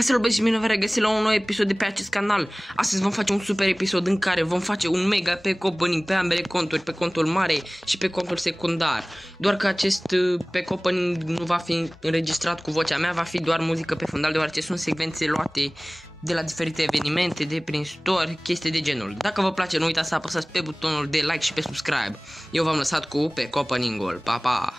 Salutare băieți și bine vă regăsit la un nou episod de pe acest canal. Astăzi vom face un super episod în care vom face un mega pack opening pe ambele conturi, pe contul mare și pe contul secundar. Doar că acest pack opening nu va fi înregistrat cu vocea mea, va fi doar muzică pe fundal, deoarece sunt secvențe luate de la diferite evenimente, de prin store, chestii de genul. Dacă vă place, nu uitați să apăsați pe butonul de like și pe subscribe. Eu v-am lăsat cu pack opening-ul. Pa, pa!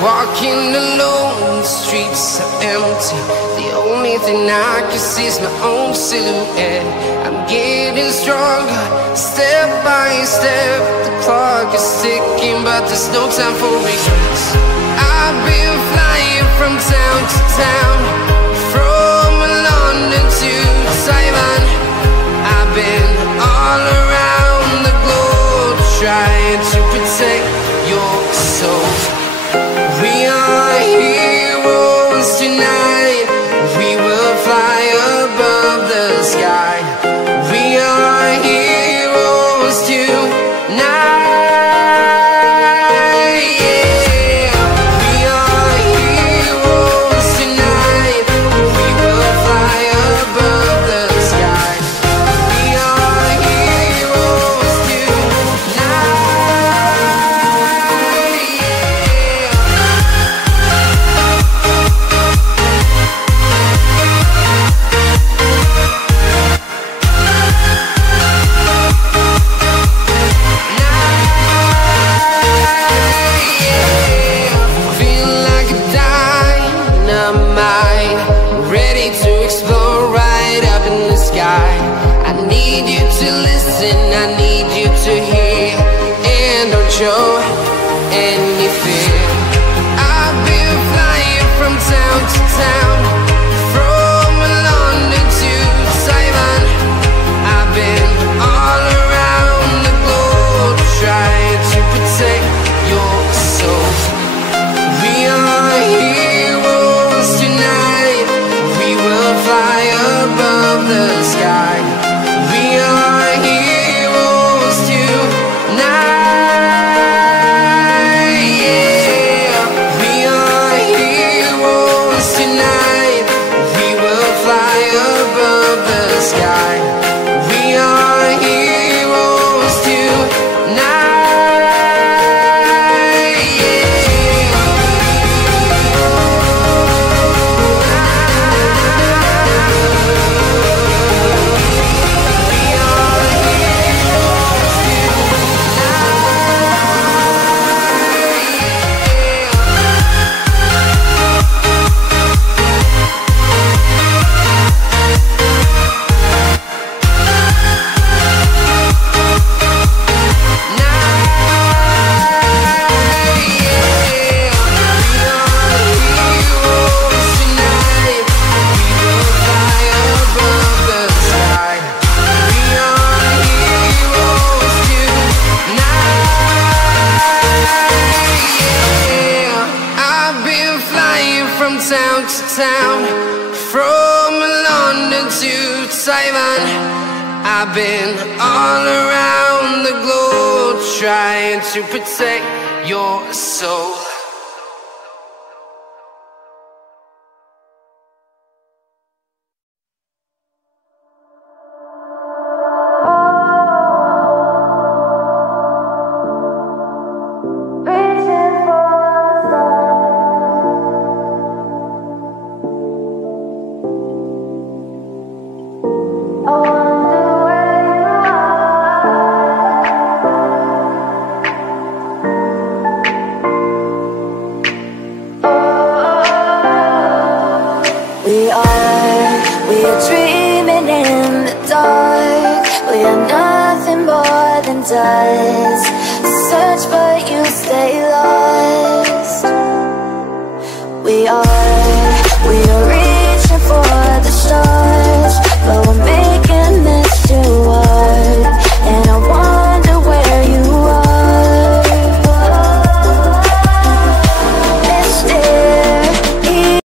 Walking alone, the streets are empty. The only thing I can see is my own silhouette. I'm getting stronger, step by step. The clock is ticking, but there's no time for regrets. I've been flying from town to town, from London to Taiwan. I've been all around the globe, trying to protect your soul. We are heroes tonight. We will fly above the sky. it up in the sky. I need you to listen, I need you to hear, and don't show any fear. I've been flying from town to town, from London to Taiwan. I've been all around the globe trying to protect your soul. We are heroes tonight, we will fly above the sky. We are heroes tonight, yeah. We are heroes tonight, we will fly above the sky. We are heroes tonight, yeah. Town to town, from London to Taiwan. I've been all around the globe trying to protect your soul. We are dreaming in the dark. We are nothing more than dust. Search but you stay lost. We are